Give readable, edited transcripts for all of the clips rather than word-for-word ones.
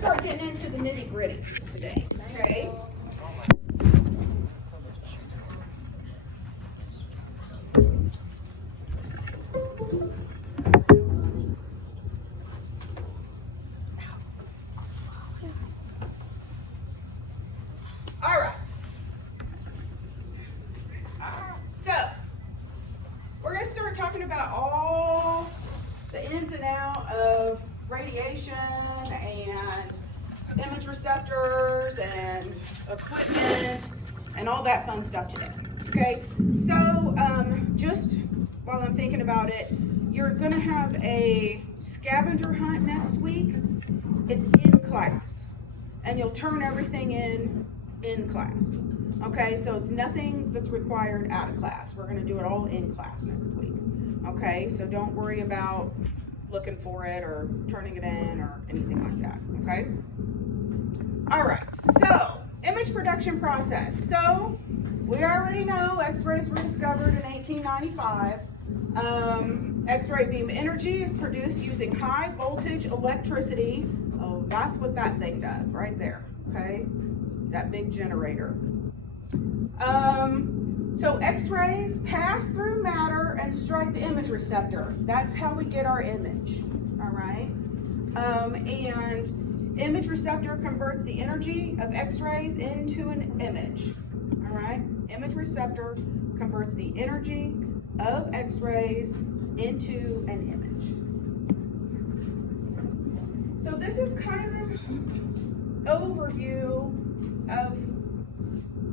start getting into the nitty gritty today, okay? All right. So, we're going to start talking about all the ins and outs of radiation and image receptors and equipment and all that fun stuff today. Okay, so just while I'm thinking about it, you're going to have a scavenger hunt next week. It's in class, and you'll turn everything in class. Okay, so it's nothing that's required out of class. We're going to do it all in class next week. Okay, so don't worry about looking for it or turning it in or anything like that. Okay. All right, so image production process. So we already know X-rays were discovered in 1895. X-ray beam energy is produced using high voltage electricity. Oh, that's what that thing does right there, okay? That big generator. So X-rays pass through matter and strike the image receptor. That's how we get our image, all right? And image receptor converts the energy of X-rays into an image, all right? Image receptor converts the energy of X-rays into an image. So this is kind of an overview of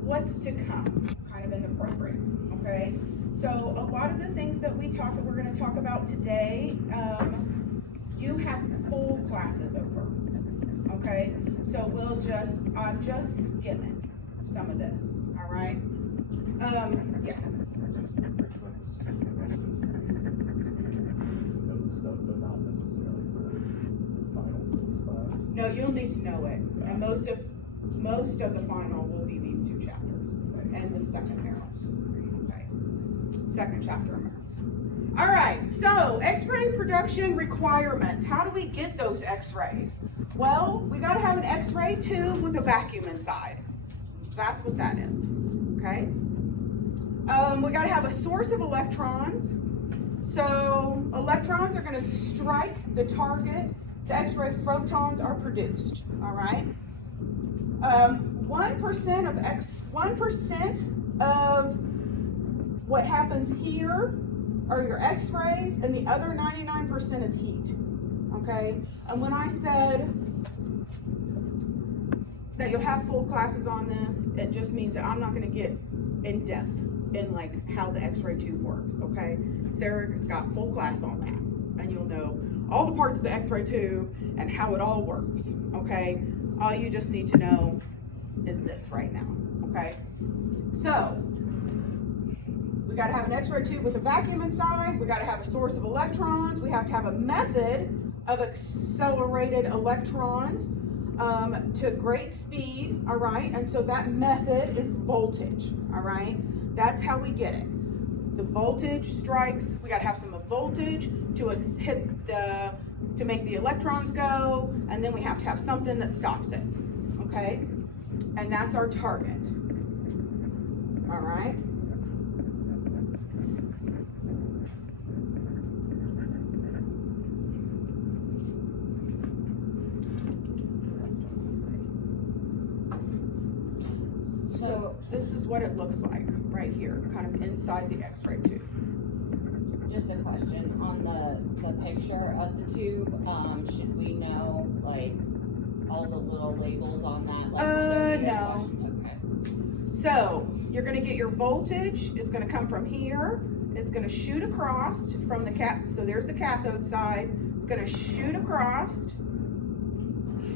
what's to come, kind of in the program, okay? So a lot of the things that we're going to talk about today, you have full classes over, okay? So I'm just skimming some of this, all right? Yeah. No, you'll need to know it, and most of the final will be these two chapters and the second arrows. Okay, second chapter of arrows. All right, so X-ray production requirements. How do we get those X-rays? Well, we got to have an X-ray tube with a vacuum inside. That's what that is. Okay. We got to have a source of electrons. So electrons are going to strike the target. The X-ray photons are produced. All right. 1% of what happens here are your X-rays, and the other 99% is heat. Okay. And when I said that you'll have full classes on this, it just means that I'm not going to get in depth in like how the X-ray tube works. Okay. Sarah's got full class on that, and you'll know all the parts of the X-ray tube and how it all works, okay? All you just need to know is this right now, okay? So, we gotta have an X-ray tube with a vacuum inside, we gotta have a source of electrons, we have to have a method of accelerated electrons to great speed, all right? And so that method is voltage, all right? That's how we get it. The voltage strikes, we got to have some voltage to to make the electrons go, and then we have to have something that stops it, okay? And that's our target, all right? So this is what it looks like right here, kind of inside the X-ray tube. Just a question on the picture of the tube. Should we know like all the little labels on that? Like, no. Okay. So you're going to get your voltage. It's going to come from here. It's going to shoot across from the so there's the cathode side. It's going to shoot across,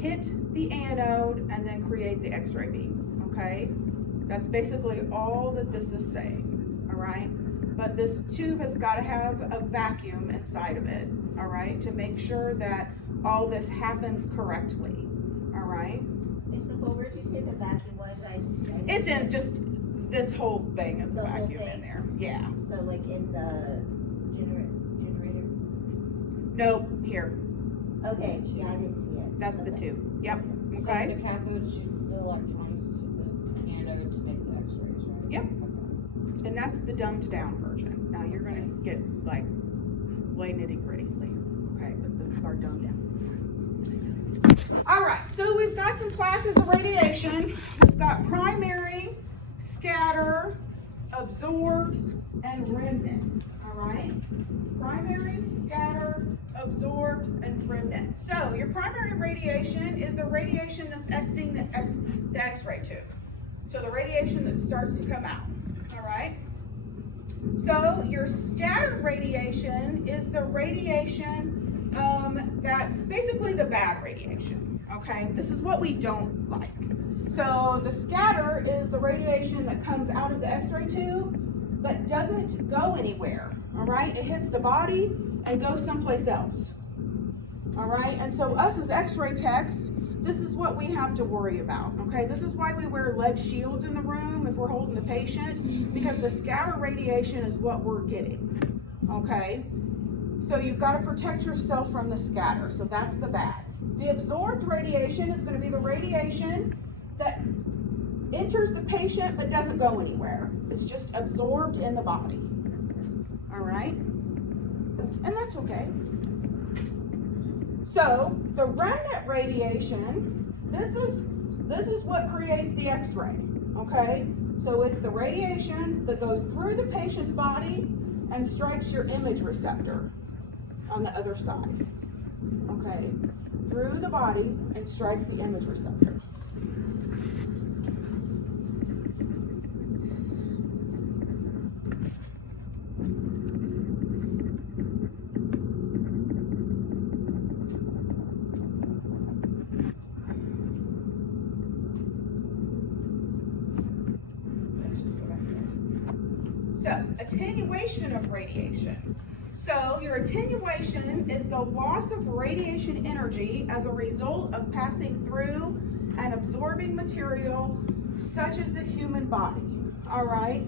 hit the anode, and then create the X-ray beam. Okay. That's basically all that this is saying, all right? But this tube has got to have a vacuum inside of it, all right, to make sure that all this happens correctly, all right? Miss Nicole, where did you say the vacuum was? It's in just, this whole thing is a The whole vacuum in thing? there, yeah. So like in the generator? Nope, here. Okay, yeah, I didn't see it. That's the Okay. tube. Yep. So Okay. the cathode shoots the electrons to the anode to make the x-rays, right? Yep. Okay. And that's the dumbed down version. Now you're gonna get like way nitty gritty later. Okay, but this is our dumbed down. All right, so we've got some classes of radiation. We've got primary, scatter, absorbed, and remnant. All right, primary, scatter, absorbed, and remnant. So your primary radiation is the radiation that's exiting the X-ray tube. So the radiation that starts to come out. All right. So your scattered radiation is the radiation that's basically the bad radiation, okay? This is what we don't like. So the scatter is the radiation that comes out of the X-ray tube but doesn't go anywhere, all right? It hits the body and goes someplace else, all right? And so us as X-ray techs, this is what we have to worry about, okay? This is why we wear lead shields in the room if we're holding the patient, because the scatter radiation is what we're getting, okay? So you've got to protect yourself from the scatter, so that's the bad. The absorbed radiation is going to be the radiation that enters the patient but doesn't go anywhere. It's just absorbed in the body, all right? And that's okay. So the remnant radiation, this is what creates the X-ray, okay? So it's the radiation that goes through the patient's body and strikes your image receptor on the other side, okay? Through the body and strikes the image receptor. So, attenuation of radiation. So, your attenuation is the loss of radiation energy as a result of passing through and absorbing material such as the human body. All right.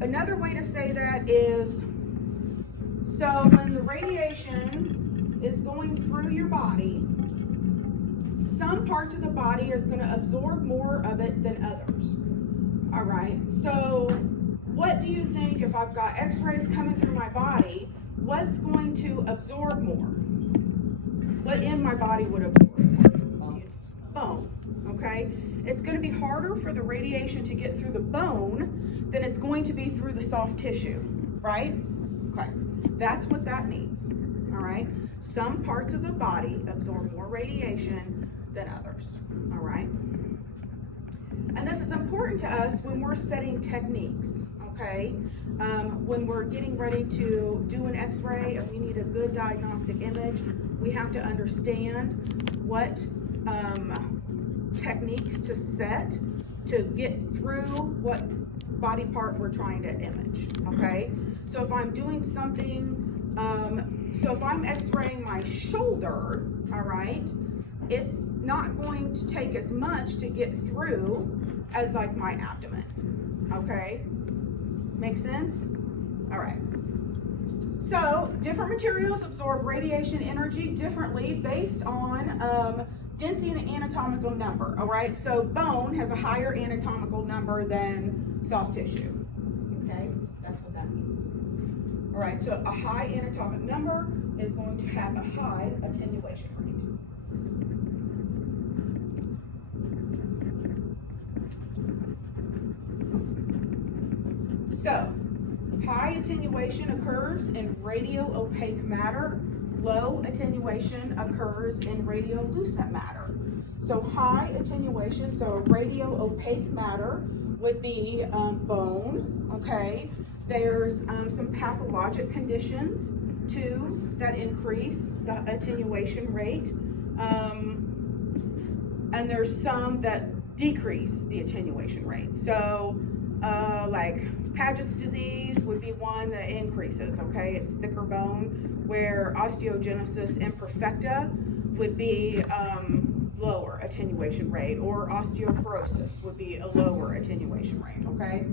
Another way to say that is, so when the radiation is going through your body, some parts of the body is going to absorb more of it than others. All right, so what do you think if I've got x-rays coming through my body, what's going to absorb more? What in my body would absorb more? Bone, okay? It's going to be harder for the radiation to get through the bone than it's going to be through the soft tissue, right? Okay, that's what that means, all right? Some parts of the body absorb more radiation than others, all right? And this is important to us when we're setting techniques, okay? When we're getting ready to do an x-ray and we need a good diagnostic image, we have to understand what techniques to set to get through what body part we're trying to image, okay? So if I'm doing something, so if I'm x-raying my shoulder, all right, it's not going to take as much to get through as like my abdomen, okay? Make sense? All right. So different materials absorb radiation energy differently based on density and anatomical number, all right? So bone has a higher anatomical number than soft tissue, okay? That's what that means. All right, so a high anatomic number is going to have a high attenuation rate. So, high attenuation occurs in radio-opaque matter. Low attenuation occurs in radiolucent matter. So high attenuation, so a radio-opaque matter would be bone, okay? There's some pathologic conditions too that increase the attenuation rate. And there's some that decrease the attenuation rate. So like Paget's disease would be one that increases, okay? It's thicker bone, where osteogenesis imperfecta would be lower attenuation rate, or osteoporosis would be a lower attenuation rate, okay?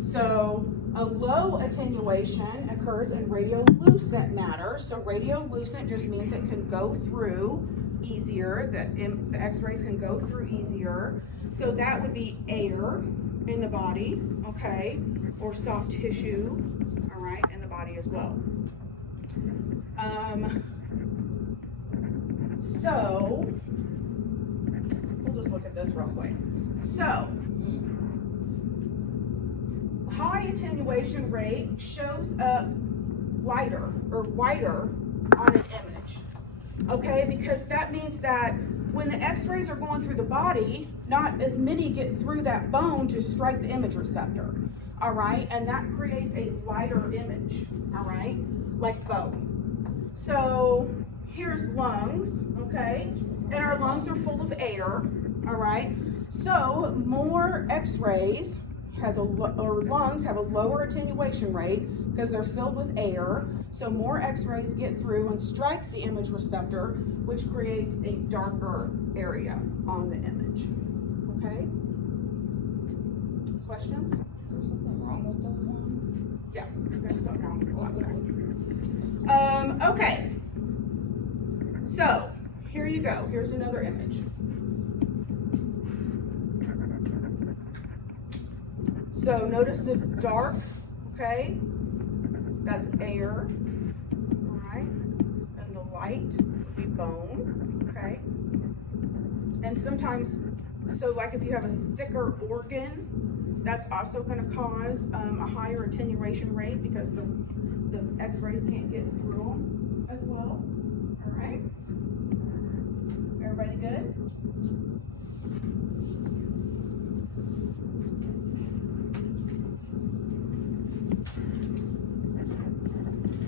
So A low attenuation occurs in radiolucent matter. So radiolucent just means it can go through easier, the x-rays can go through easier. So that would be air in the body, okay, or soft tissue, all right, in the body as well. So we'll just look at this real quick. So high attenuation rate shows up lighter or whiter on an image, okay, because that means that when the x-rays are going through the body, not as many get through that bone to strike the image receptor, all right, and that creates a lighter image, all right, like bone. So here's lungs, okay, and our lungs are full of air, all right, so more x-rays or lungs have a lower attenuation rate because they're filled with air, so more x-rays get through and strike the image receptor, which creates a darker area on the image. Okay? Questions? Is there something wrong with those ones? Yeah, there's something wrong with that. Okay. So, here you go. Here's another image. So notice the dark, okay? That's air, all right? And the light would be bone, okay? And sometimes, so like if you have a thicker organ, that's also gonna cause a higher attenuation rate because the x-rays can't get through them as well, all right? Everybody good?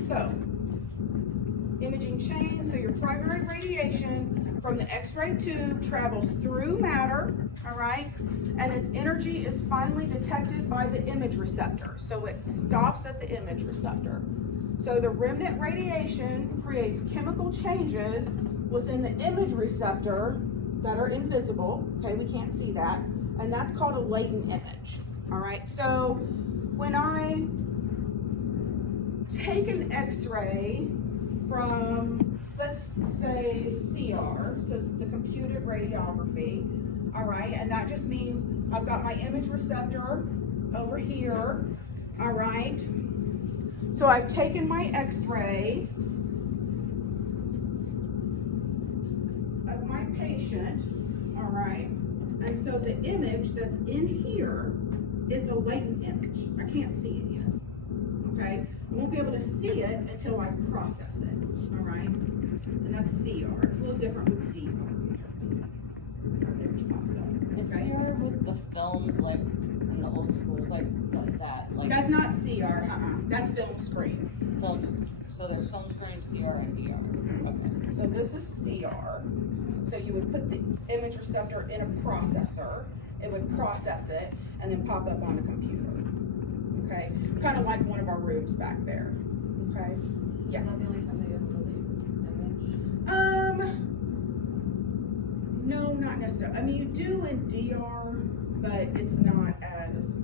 So, imaging chain, so your primary radiation from the x-ray tube travels through matter, all right? And its energy is finally detected by the image receptor. So it stops at the image receptor. So the remnant radiation creates chemical changes within the image receptor that are invisible, okay, we can't see that, and that's called a latent image, all right? So when I take an x-ray from, let's say, CR, so it's the computed radiography, all right, and that just means I've got my image receptor over here, all right, so I've taken my x-ray of my patient, all right, and so the image that's in here is the latent image. I can't see it yet, okay? I won't be able to see it until I process it, all right? And that's CR. It's a little different with the DR because the image pops up, Is okay? CR with the films like in the old school, like that? Like That's not CR, that's film screen. film, so there's film screen, CR, and DR. Okay. So this is CR. So you would put the image receptor in a processor, it would process it, and then pop up on a computer. Okay, kind of like one of our rooms back there. Okay. Yeah. Is that the only time they ever delete image? No, not necessarily. I mean, you do in DR, but it's not as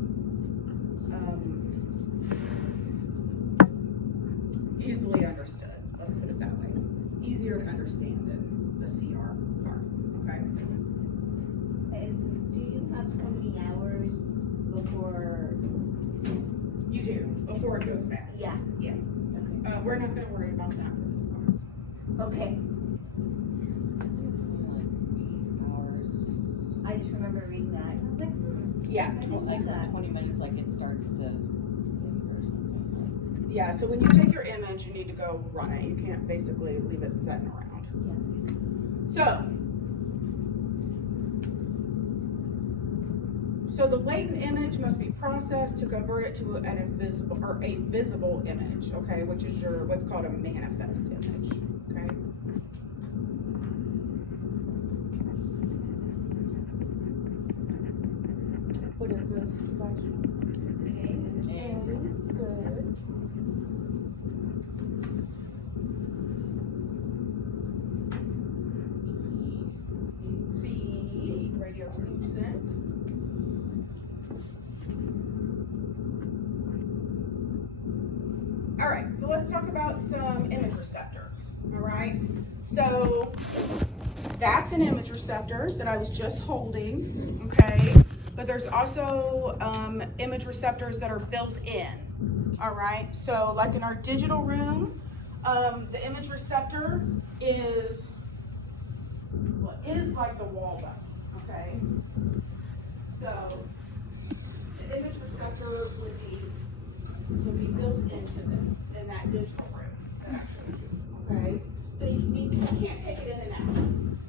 easily understood. Let's put it that way. It's easier to understand than the CR part. Okay. And do you have so many hours before? You do before it goes bad. Yeah. Yeah. Okay. We're not going to worry about that for this class. Okay. It's only like 8 hours. I just remember reading that. I was like, Yeah. I didn't know Like that. 20 minutes, like it starts to bleed or something. Yeah, so when you take your image, you need to go run it. You can't basically leave it sitting around. So the latent image must be processed to convert it to an invisible or a visible image, okay, which is your what's called a manifest image, okay? What is this, you guys? Okay. Good. B, radiolucent. got some image receptors, all right? So that's an image receptor that I was just holding, okay? But there's also image receptors that are built in, all right? So like in our digital room, the image receptor is like the wall button, okay? So the image receptor would be built into this, in that digital room that I showed you, okay? So you can't take it in and out.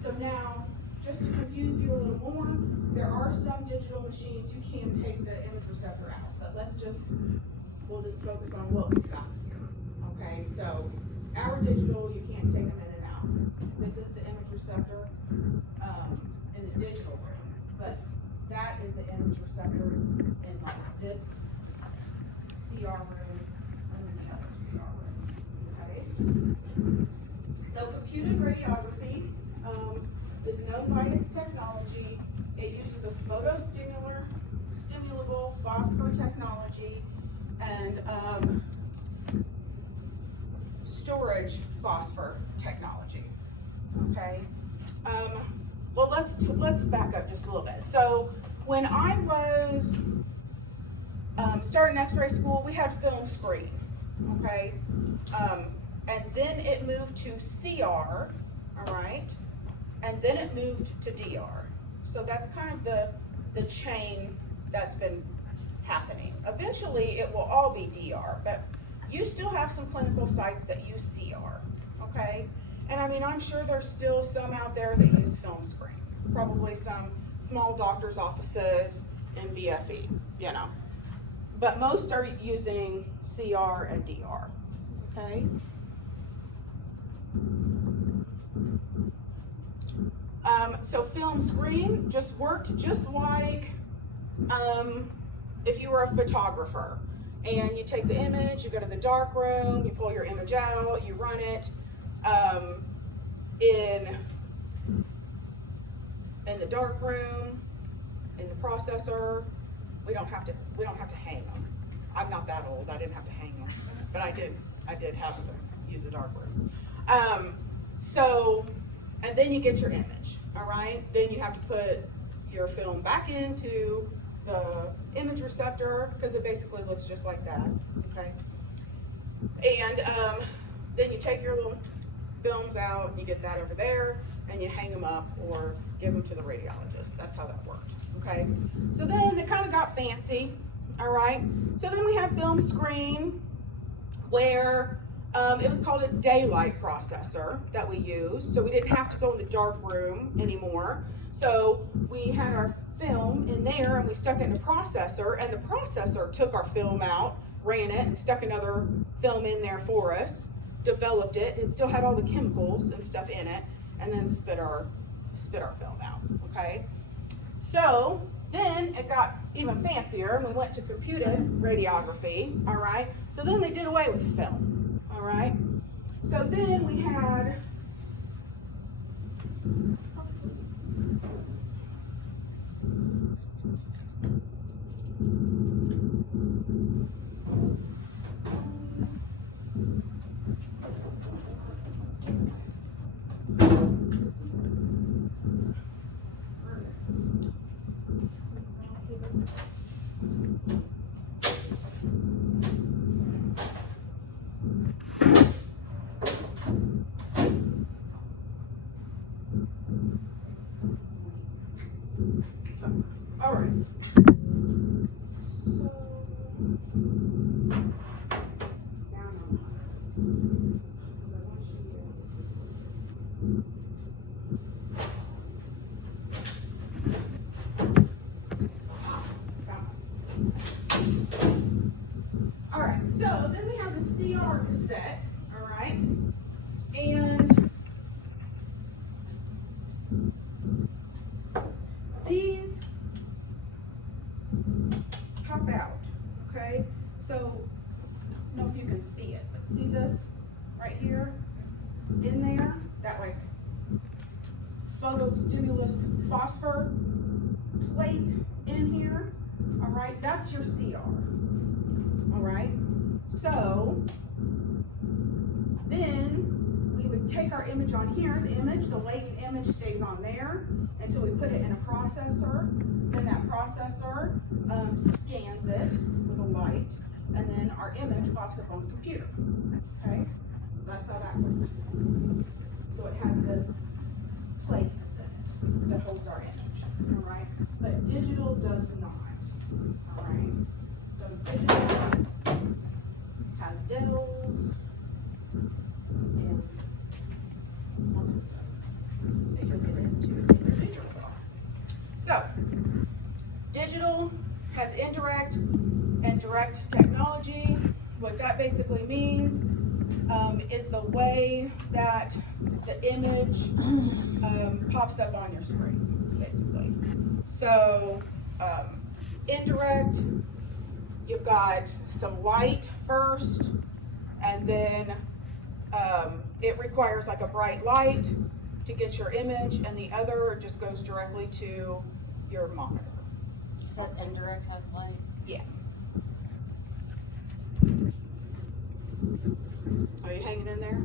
So now, just to confuse you a little more, there are some digital machines you can take the image receptor out, but we'll just focus on what we've got here, okay? So our digital, you can't take them in and out. This is the image receptor in the digital room, but that is the image receptor in like this CR room and then the other CR room, okay? So computed radiography is known by its technology. It uses a stimulable phosphor technology and storage phosphor technology, okay? Well, let's back up just a little bit. So when I was starting X-ray school, we had film screen, okay? And then it moved to CR, all right? And then it moved to DR. So that's kind of the chain that's been happening. Eventually, it will all be DR, but you still have some clinical sites that use CR, okay? And I mean, I'm sure there's still some out there that use film screen. Probably some small doctor's offices in BFE, you know. But most are using CR and DR, okay? So film screen just worked just like if you were a photographer and you take the image, you go to the dark room, you pull your image out, you run it in the dark room, in the processor. We don't have to hang them. I'm not that old. I didn't have to hang them, but I did have to use the dark room. And then you get your image, all right? Then you have to put your film back into the image receptor because it basically looks just like that, okay? And then you take your little films out and you get that over there and you hang them up or give them to the radiologist. That's how that worked, okay? So then they kind of got fancy, all right? So then we have film screen where it was called a daylight processor that we used, so we didn't have to go in the dark room anymore. So we had our film in there and we stuck it in a processor, and the processor took our film out, ran it, and stuck another film in there for us, developed it. It still had all the chemicals and stuff in it, and then spit our film out, okay? So then it got even fancier and we went to computed radiography, all right? So then they did away with the film. All right, so then we had all right. So now all right, so then we have the CR cassette, all right, and these pop out, okay? So, I don't know if you can see it, but see this right here in there? That like photostimulus phosphor plate in here, all right? That's your CR, all right? So, Then we would take our image on here, the latent image stays on there until we put it in a processor. Then that processor scans it with a light, and then our image pops up on the computer. Okay, that's how that works. So it has this plate that's in it that holds our image. All right, but digital does not. All right, so digital has dells and all sorts of things that you'll get into in your digital class. So, digital has indirect and direct technology. What that basically means is the way that the image pops up on your screen, basically. So, indirect, you've got some light first, and then it requires like a bright light to get your image, and the other just goes directly to your monitor. So indirect has light? Yeah. Are you hanging in there?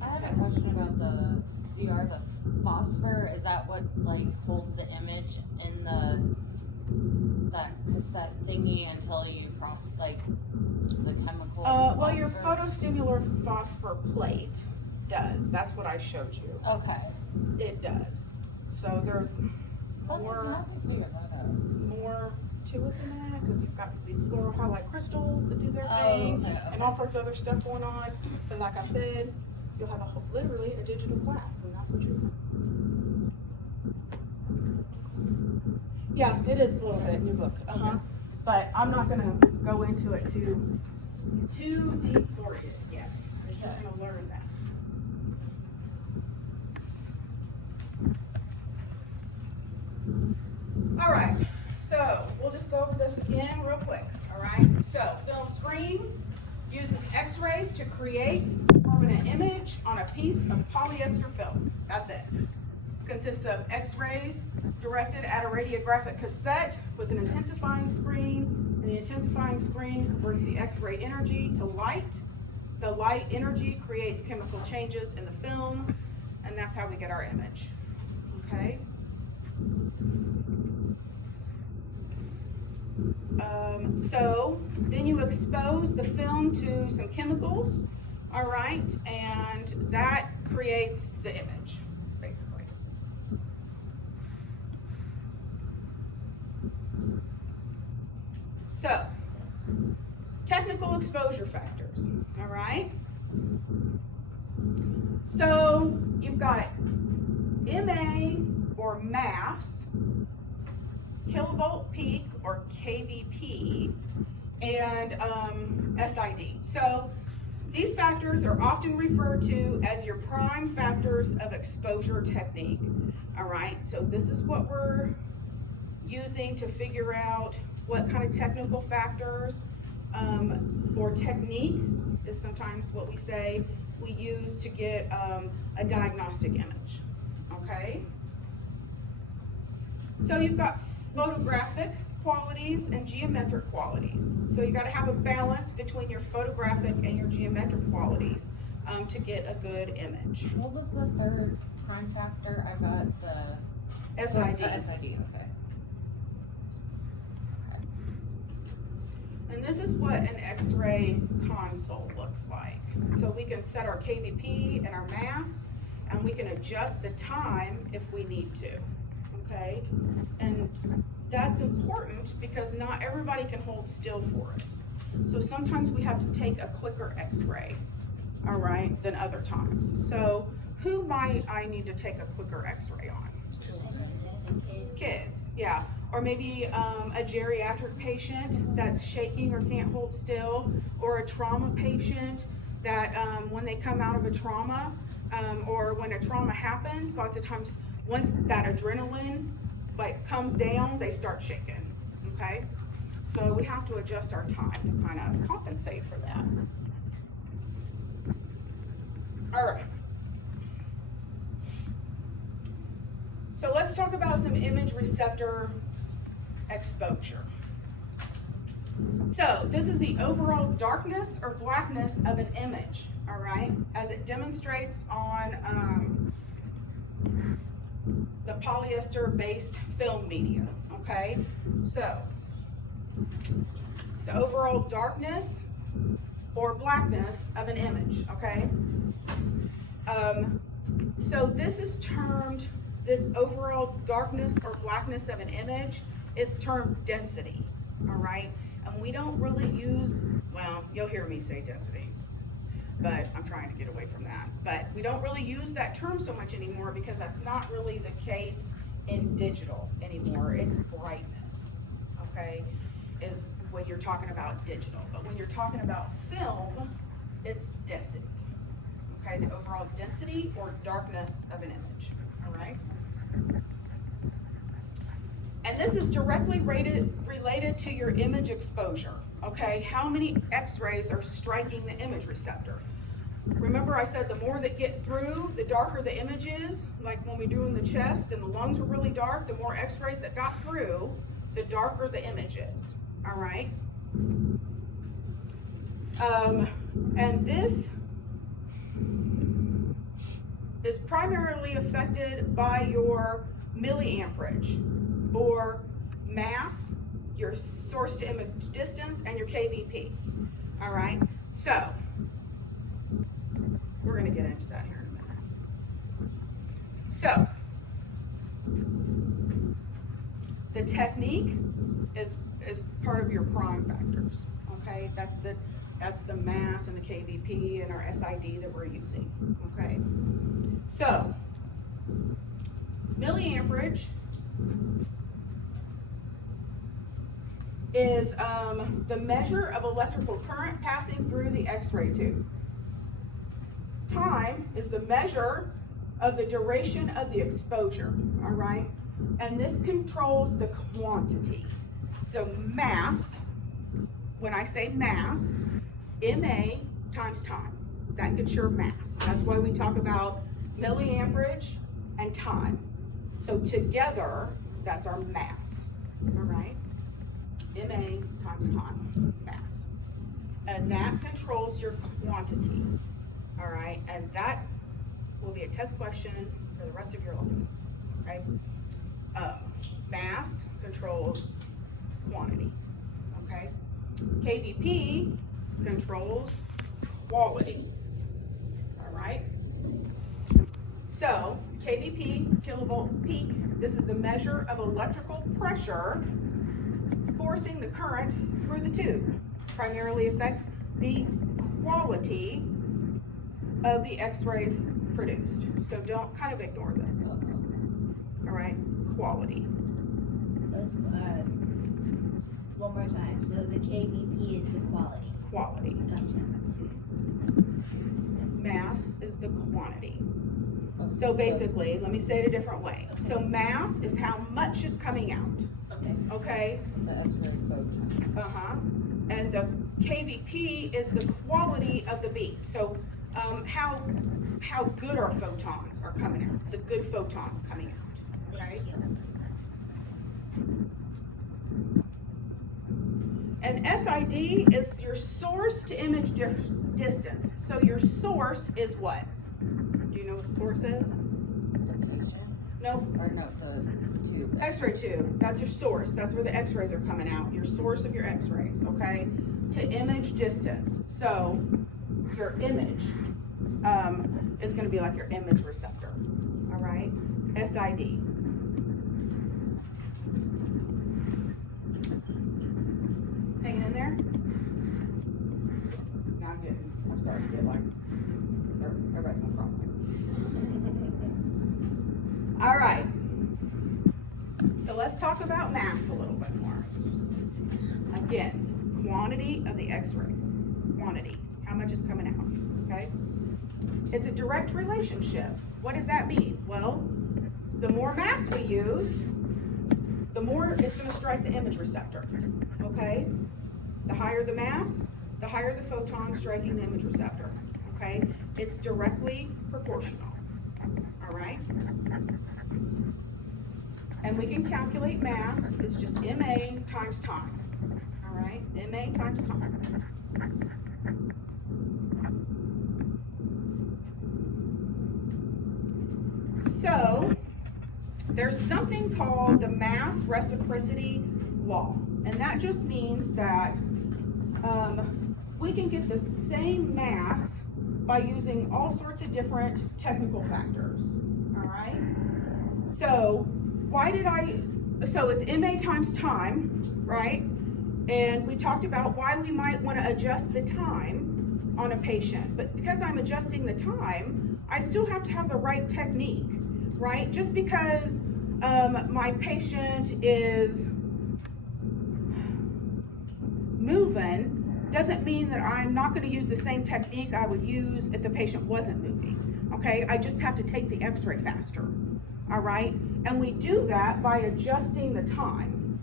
I had a question about the CR, the phosphor. Is that what like holds the image in that cassette thingy until you cross like the chemical? Well, your phosphor? photostimular phosphor plate does. That's what I showed you. Okay. It does. So there's more to it than that, because you've got these fluoro halide crystals that do their thing, okay. and all sorts of other stuff going on. But like I said, you'll have literally a digital class, and that's what you're doing. Yeah, it is a little bit new book. But I'm not gonna go into it too deep for you yet. You're gonna learn that. All right, so we'll just go over this again real quick. All right, so film screen uses X-rays to create permanent image on a piece of polyester film. That's it. Consists of X-rays directed at a radiographic cassette with an intensifying screen, and the intensifying screen converts the X-ray energy to light. The light energy creates chemical changes in the film, and that's how we get our image. Okay? So then you expose the film to some chemicals, all right, and that creates the image, basically. So, technical exposure factors, all right? So, you've got MA or mass, kilovolt peak or kVp, and SID. So these factors are often referred to as your prime factors of exposure technique. All right, so this is what we're using to figure out what kind of technical factors or technique is sometimes what we say we use to get a diagnostic image. Okay, so you've got photographic qualities and geometric qualities. So you got to have a balance between your photographic and your geometric qualities to get a good image. What was the third prime factor? I got the SID. The SID, okay. And this is what an X-ray console looks like. So we can set our kVp and our mass, and we can adjust the time if we need to. Okay, and that's important because not everybody can hold still for us. So sometimes we have to take a quicker X-ray, all right, than other times. So who might I need to take a quicker X-ray on? Kids, yeah. Or maybe a geriatric patient that's shaking or can't hold still, or a trauma patient that when they come out of a trauma, or when a trauma happens, lots of times once that adrenaline like comes down, they start shaking, okay? So we have to adjust our time to kind of compensate for that. All right. So let's talk about some image receptor exposure. So this is the overall darkness or blackness of an image, all right, as it demonstrates on the polyester-based film media, okay? So the overall darkness or blackness of an image, okay? So this is termed, this overall darkness or blackness of an image is termed density, all right? And we don't really use, well, you'll hear me say density, but I'm trying to get away from that. But we don't really use that term so much anymore because that's not really the case in digital anymore. It's brightness, okay, is when you're talking about digital. But when you're talking about film, it's density, okay, the overall density or darkness of an image, all right? And this is directly related to your image exposure, okay? How many X-rays are striking the image receptor? Remember I said the more that get through, the darker the image is, like when we do in the chest and the lungs were really dark, the more X-rays that got through, the darker the image is, all right? And this is primarily affected by your milliamperage or mass, your source to image distance, and your KVP, all right? So, we're gonna get into that here in a minute. So, the technique is part of your prime factors, okay? That's the mass and the KVP and our SID that we're using, okay? So, milliamperage is the measure of electrical current passing through the X-ray tube. Time is the measure of the duration of the exposure, all right? And this controls the quantity. So mass, when I say mass, MA times time. That gets your mass. That's why we talk about milliamperage and time. So together, that's our mass, all right? MA times time, mass. And that controls your quantity, all right? And that will be a test question for the rest of your life, okay? Mass controls quantity, okay? KVP controls quality, all right? So, KVP, kilovolt peak, this is the measure of electrical pressure forcing the current through the tube. Primarily affects the quality of the X-rays produced. So don't kind of ignore this. All right, quality. Let's, one more time. So the KVP is the quality. Quality. Gotcha. Mass is the quantity. So basically, let me say it a different way. So mass is how much is coming out. Okay. Okay? The X-ray photon. Uh-huh. And the KVP is the quality of the beam. So how good our photons are coming out. The good photons coming out. Right? And SID is your source to image distance. So your source is what? Do you know what the source is? Location? No. Or no, the tube. X-ray tube. That's your source. That's where the X-rays are coming out. Your source of your X-rays, okay? To image distance. So your image is going to be like your image receptor. All right? SID. Hanging in there? Now I'm starting to get like, everybody's gonna cross me. All right. So let's talk about mass a little bit more. Again, quantity of the X-rays. Quantity. How much is coming out, okay? It's a direct relationship. What does that mean? Well, the more mass we use, the more it's gonna strike the image receptor, okay? The higher the mass, the higher the photon striking the image receptor, okay? It's directly proportional, all right? And we can calculate mass, it's just MA times time, all right? MA times time. So, there's something called the mass reciprocity law, and that just means that we can get the same mass by using all sorts of different technical factors, all right? So, so it's MA times time, right? And we talked about why we might want to adjust the time on a patient, but because I'm adjusting the time, I still have to have the right technique, right? Just because my patient is moving doesn't mean that I'm not going to use the same technique I would use if the patient wasn't moving, okay? I just have to take the x-ray faster, all right? And we do that by adjusting the time,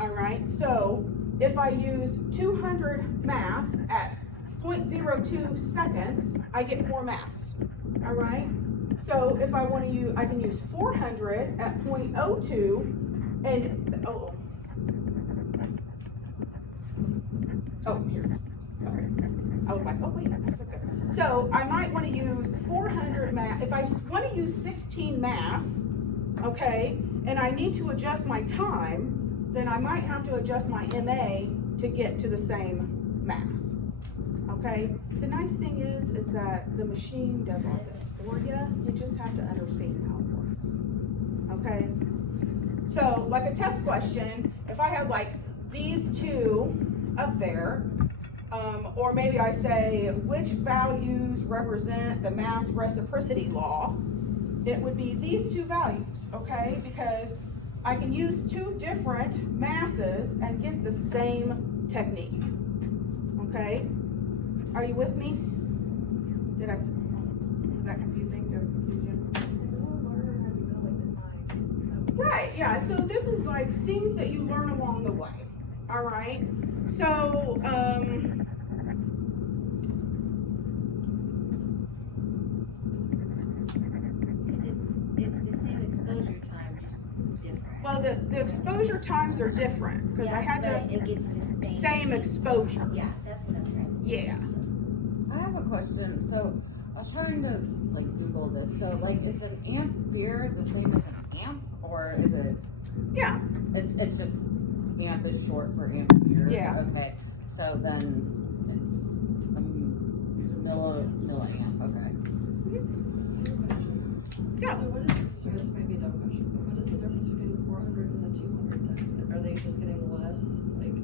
all right? So if I use 200 mass at 0.02 seconds, I get 4 mass, all right? So if I want to use, I can use 400 at 0.02 and, here, sorry. I was like, oh wait, that's okay. So I might want to use 400 mass, if I want to use 16 mass, okay, and I need to adjust my time, then I might have to adjust my MA to get to the same mass, okay? The nice thing is that the machine does all this for you. You just have to understand how it works, okay? So like a test question, if I have like these two up there, or maybe I say which values represent the mass reciprocity law, it would be these two values, okay? Because I can use two different masses and get the same technique, okay? Are you with me? Was that confusing? Did I confuse you? Right, yeah, so this is like things that you learn along the way, all right? So, it's the same exposure time, just different. well, the exposure times are different, because I had but it gets the same exposure. Yeah, that's what I'm trying to say. Yeah. I have a question. So I was trying to like Google this. So like, is an ampere the same as an amp, or is it? Yeah. It's just amp is short for ampere. Yeah. Okay. So then it's milliamp. Okay. Yeah. So what is, sorry, this might be a dumb question, but what is the difference between the 400 and the 200 then? Are they just getting less, like?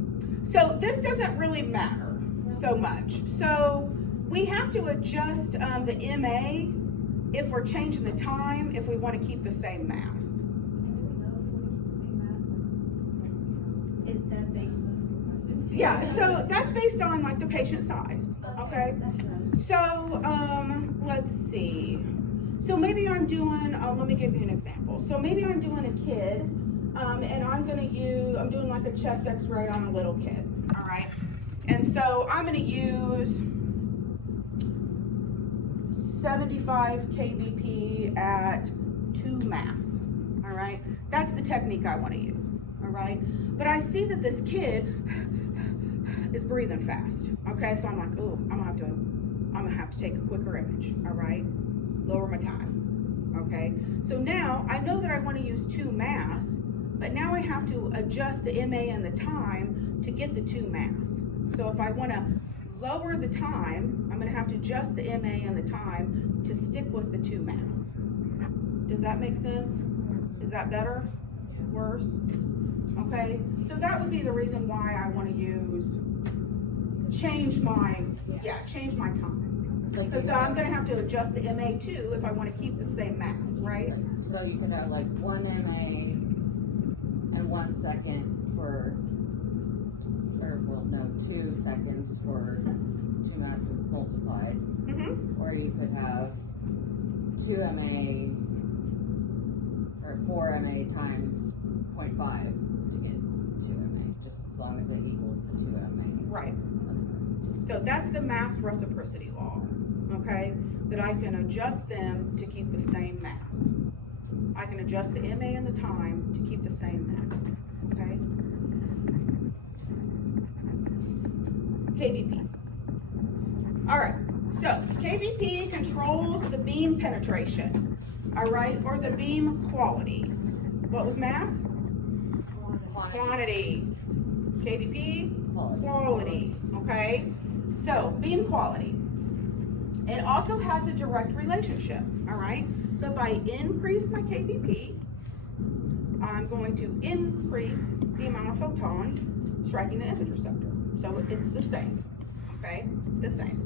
So this doesn't really matter so much. So we have to adjust the MA if we're changing the time, if we want to keep the same mass. Is that based? Yeah, so that's based on like the patient size, okay? That's what I'm. So, let's see. So maybe I'm doing, let me give you an example. So maybe I'm doing a kid, and I'm doing like a chest x-ray on a little kid, all right? And so I'm gonna use 75 kVp at 2 mass, all right? That's the technique I wanna use, all right? But I see that this kid is breathing fast, okay? So I'm like, oh, I'm gonna have to take a quicker image, all right? Lower my time, okay? So now I know that I wanna use 2 mass, but now I have to adjust the MA and the time to get the 2 mass. So if I wanna lower the time, I'm gonna have to adjust the MA and the time to stick with the 2 mass. Does that make sense? Is that better? Worse? Okay, so that would be the reason why I wanna change my time. Like Because I'm gonna have to adjust the MA too if I wanna keep the same mass, right? So you could have like 1 MA and 1 second for, or well, no, 2 seconds for 2 masses multiplied. Mm-hmm. Or you could have 2 MA or 4 MA times 0.5 to get 2 MA, just as long as it equals the 2 MA. Right. So that's the mass reciprocity law, okay? That I can adjust them to keep the same mass. I can adjust the MA and the time to keep the same mass, okay? KVP. All right, so KVP controls the beam penetration, all right, or the beam quality. What was mass? Quantity. KVP? Quality, okay? So, beam quality. It also has a direct relationship, all right? So if I increase my KVP, I'm going to increase the amount of photons striking the image receptor. So it's the same, okay? The same.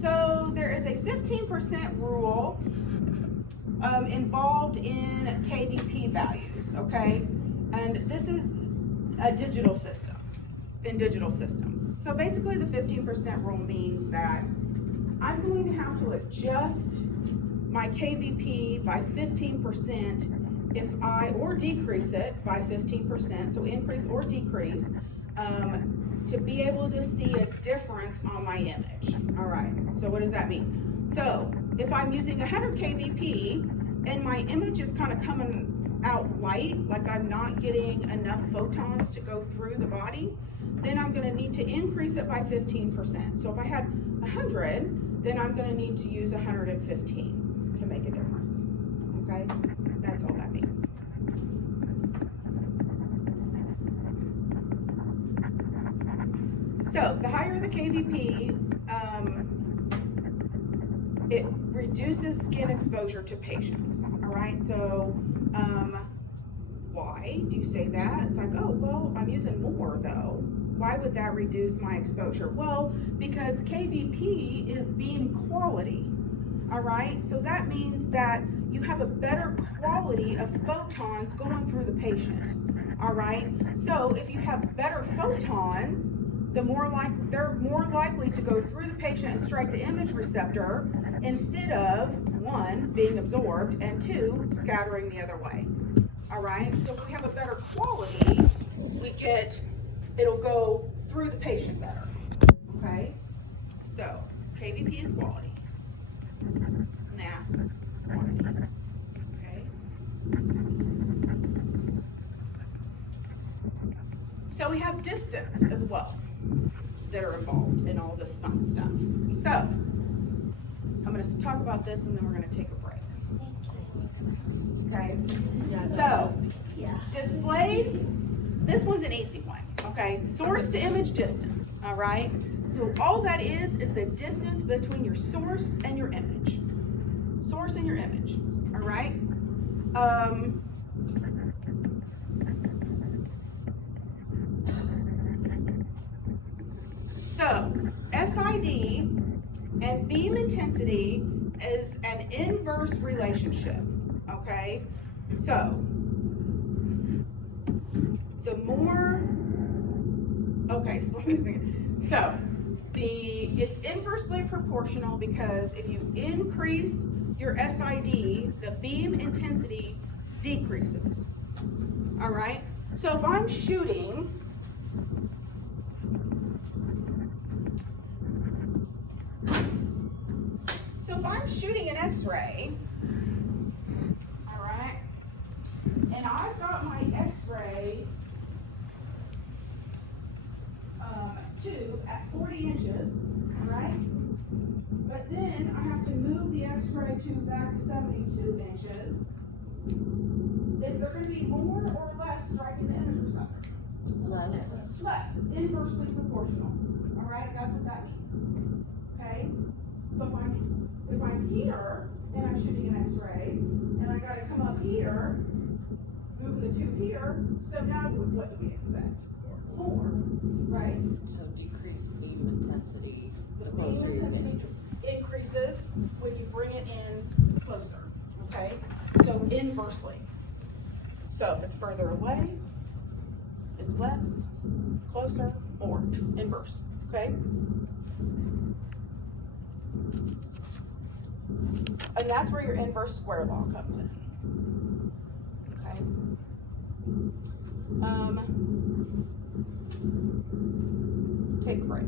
So there is a 15% rule involved in KVP values, okay? And this is a digital system, in digital systems. So basically the 15% rule means that I'm going to have to adjust my KVP by 15% if or decrease it by 15%, so increase or decrease, to be able to see a difference on my image. All right, so what does that mean? So if I'm using 100 KVP and my image is kind of coming out light, like I'm not getting enough photons to go through the body, then I'm going to need to increase it by 15%. So if I had 100, then I'm going to need to use 115 to make a difference. Okay, that's all that means. So the higher the KVP, it reduces skin exposure to patients. All right, so why do you say that? It's like, oh, well, I'm using more though. Why would that reduce my exposure? Well, because KVP is beam quality. All right, so that means that you have a better quality of photons going through the patient. All right, so if you have better photons, they're more likely to go through the patient and strike the image receptor instead of, one, being absorbed, and two, scattering the other way. All right, so if we have a better quality, it'll go through the patient better. Okay, so KVP is quality, mass quantity. Okay, so we have distance as well that are involved in all this fun stuff. So I'm going to talk about this and then we're going to take a break. Okay, so displayed, this one's an easy one. Okay, source to image distance. All right, so all that is the distance between your source and your image. Source and your image. All right. So SID and beam intensity is an inverse relationship. Okay, so the more, okay, so let me see. So it's inversely proportional because if you increase your SID, the beam intensity decreases. All right, so if I'm shooting an X-ray, all right, and I've got my X-ray tube at 40 inches, all right, but then I have to move the X-ray tube back to 72 inches. Is there going to be more or less striking the image receptor? Less, inversely proportional. All right, that's what that means. Okay, so if I'm here and I'm shooting an X-ray and I got to come up here, move the tube here, so now what do we expect? More, right? So decrease beam intensity. The beam intensity increases when you bring it in closer. Okay, so inversely. So if it's further away, it's less, closer, more, inverse. Okay. And that's where your inverse square law comes in. Okay. Take a break.